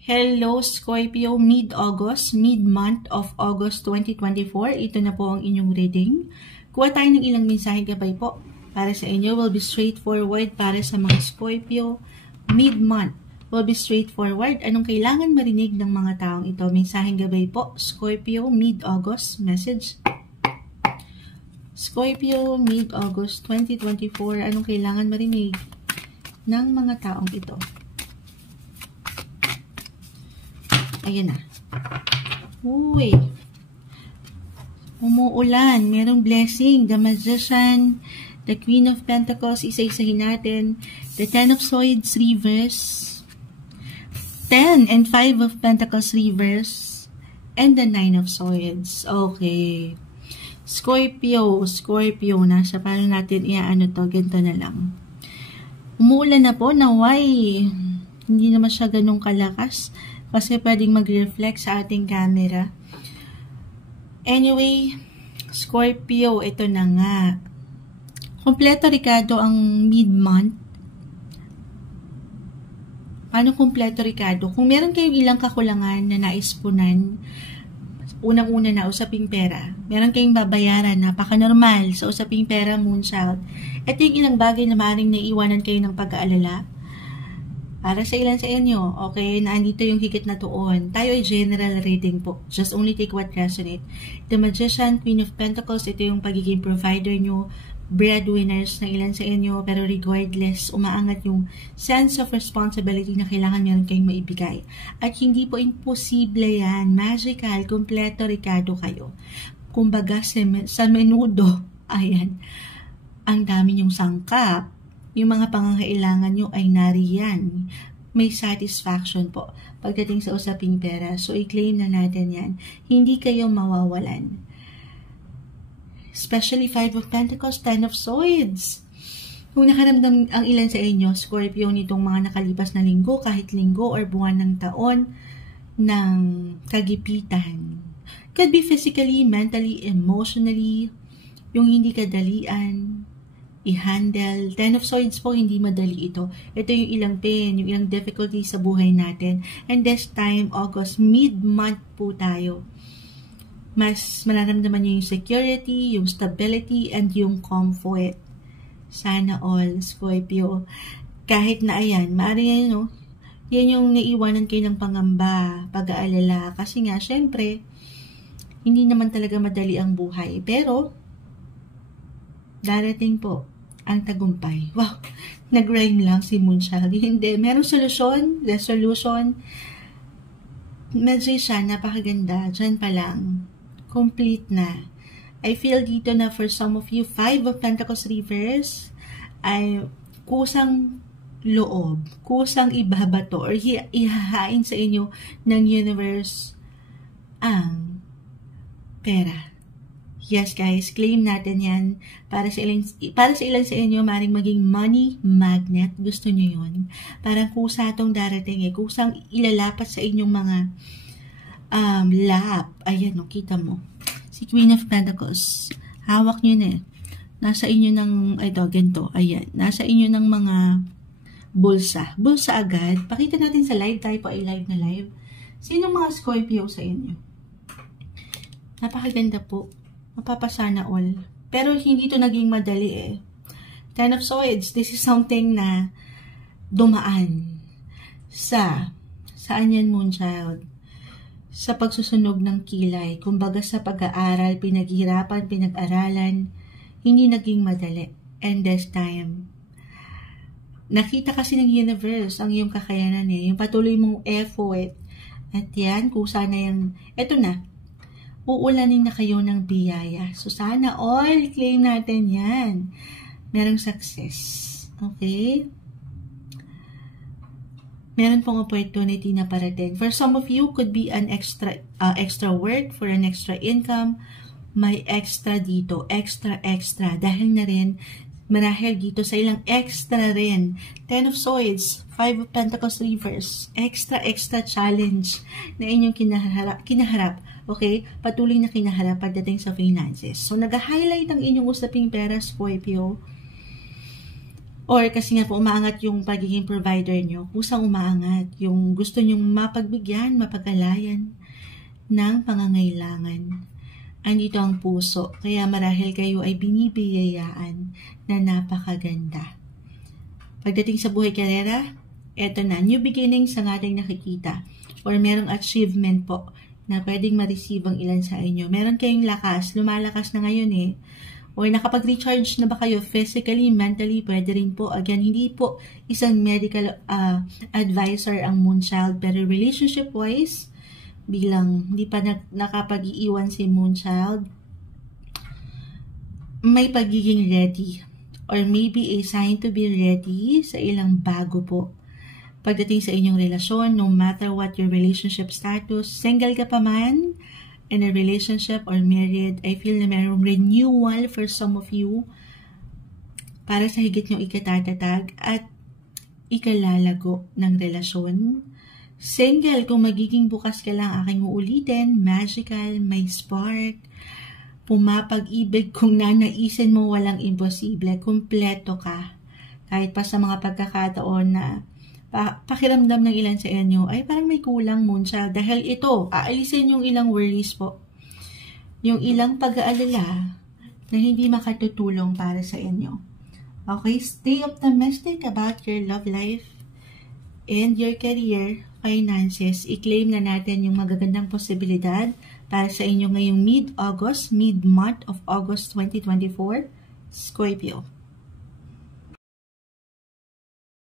Hello Scorpio, mid-August, mid-month of August 2024. Ito na po ang inyong reading. Kuha tayo ng ilang mensaheng gabay po para sa inyo. Will be straightforward para sa mga Scorpio. Mid-month will be straightforward. Anong kailangan marinig ng mga taong ito? Mensaheng gabay po, Scorpio, mid-August message. Scorpio, mid-August 2024. Anong kailangan marinig ng mga taong ito? Ayan na. Uy. Umuulan. Merong blessing. The Magician. The Queen of Pentacles. Isa-isahin natin. The Ten of Swords reverse. 10 and 5 of Pentacles reverse. And the 9 of Swords. Okay. Scorpio. Nasa paano natin iaano to? Ganito na lang. Umuulan na po. Naway. Hindi naman siya ganun kalakas. Kasi pwedeng mag-reflect sa ating camera. Anyway, Scorpio, ito na nga. Kompleto, Ricardo, ang mid-month. Paano kompleto, Ricardo? Kung meron kayong ilang kakulangan na naispunan, unang-una na usaping pera, meron kayong babayaran, napaka-normal sa usaping pera, Moonchild. Ito yung ilang bagay na maaaring naiiwanan kayo ng pag-aalala. Para sa ilan sa inyo, okay, naandito yung higit na tuon. Tayo ay general reading po. Just only take what resonate. The Magician, Queen of Pentacles, ito yung pagiging provider nyo, breadwinners ng ilan sa inyo, pero regardless, umaangat yung sense of responsibility na kailangan meron kayong maibigay. At hindi po imposible yan. Magical, kompleto, Ricardo kayo. Kumbaga, sa menudo, ayan, ang dami nyong sangkap. Yung mga pangangailangan nyo ay nariyan. May satisfaction po pagdating sa usaping pera. So, i-claim na natin yan. Hindi kayo mawawalan. Especially 5 of Pentacles, 10 of Swords. Kung nakaramdam ang ilan sa inyo, Scorpio, nitong mga nakalipas na linggo, kahit linggo or buwan ng taon, ng kagipitan. Could be physically, mentally, emotionally, yung hindi kadalian, i-handle. 10 of Swords po, hindi madali ito. Ito yung ilang pain, yung ilang difficulty sa buhay natin. And this time, August, mid-month po tayo. Mas mararamdaman nyo yung security, yung stability, and yung comfort. Sana all, Scorpio. Kahit na ayan, maaari yan, no? Yan yung naiwanan kayo ng pangamba, pag-aalala. Kasi nga, syempre, hindi naman talaga madali ang buhay. Pero, darating po ang tagumpay. Wow, nag-rhyme lang si Moonchild. Hindi, merong solusyon, resolution. Medyo siya, napakaganda. Diyan pa lang. Complete na. I feel dito na for some of you, 5 of Pentacles reverse ay kusang loob, kusang ibabato or ihahain sa inyo ng universe ang pera. Yes guys, claim natin yan. Para sa ilan sa inyo, maaaring maging money magnet. Gusto nyo yun? Parang kusa itong darating eh. Kusang ilalapat sa inyong mga lap. Ayan, no, kita mo. Si Queen of Pentacles. Hawak nyo na eh. Nasa inyo ng, ito, ganito. Ayan. Nasa inyo ng mga bulsa. Bulsa agad. Pakita natin sa live. Tayo po ay live na live. Sinong mga Scorpio sa inyo? Napakaganda po. Mapapasana all. Pero hindi to naging madali eh. 10 of Swords, this is something na dumaan sa, saan yan, Moonchild? Sa pagsusunog ng kilay. Kumbaga sa pag-aaral, pinaghirapan, pinag-aralan, hindi naging madali. And this time, nakita kasi ng universe ang iyong kakayanan eh. Yung patuloy mong effort. At yan, kung sana yung, eto na, uulanin na kayo ng biyaya. So, sana all claim natin yan. Merong success. Okay? Meron pong opportunity na parating. For some of you, could be an extra work for an extra income. May extra dito. Extra. Dahil na rin, marahil dito sa ilang extra rin. 10 of Swords, 5 of Pentacles reverse. Extra challenge na inyong kinaharap. Okay? Patuloy na kinaharap pagdating sa finances. So, nag-highlight ang inyong usaping pera, Scorpio. Or kasi nga po umaangat yung pagiging provider nyo, kusang umaangat yung gusto nyong mapagbigyan, mapagkalayan ng pangangailangan. Andito ang puso, kaya marahil kayo ay binibiyayaan na napakaganda. Pagdating sa buhay karera, eto na, new beginnings ang ating nakikita. Or merong achievement po na pwedeng ma-receive ang ilan sa inyo. Meron kayong lakas, lumalakas na ngayon eh. Or nakapag-recharge na ba kayo physically, mentally, pwede rin po. Again, hindi po isang medical advisor ang Moonchild, pero relationship-wise, bilang hindi pa nakapag-iiwan si Moonchild, may pagiging ready. Or maybe a sign to be ready sa ilang bago po. Pagdating sa inyong relasyon, no matter what your relationship status, single ka pa man, in a relationship or married, I feel na mayroong renewal for some of you para sa higit nyong ikatatatag at ikalalago ng relasyon. Single, kung magiging bukas ka lang, aking uulitin, magical, may spark, pumapag-ibig kung nanaisin mo walang imposible, kumpleto ka. Kahit pa sa mga pagkakataon na pakiramdam ng ilan sa inyo ay parang may kulang Moonchild. Dahil ito, aalisin yung ilang worries po. Yung ilang pag-aalala na hindi makatutulong para sa inyo. Okay, stay optimistic about your love life and your career, finances. I-claim na natin yung magagandang posibilidad para sa inyo ngayong mid-month of August 2024, Scorpio.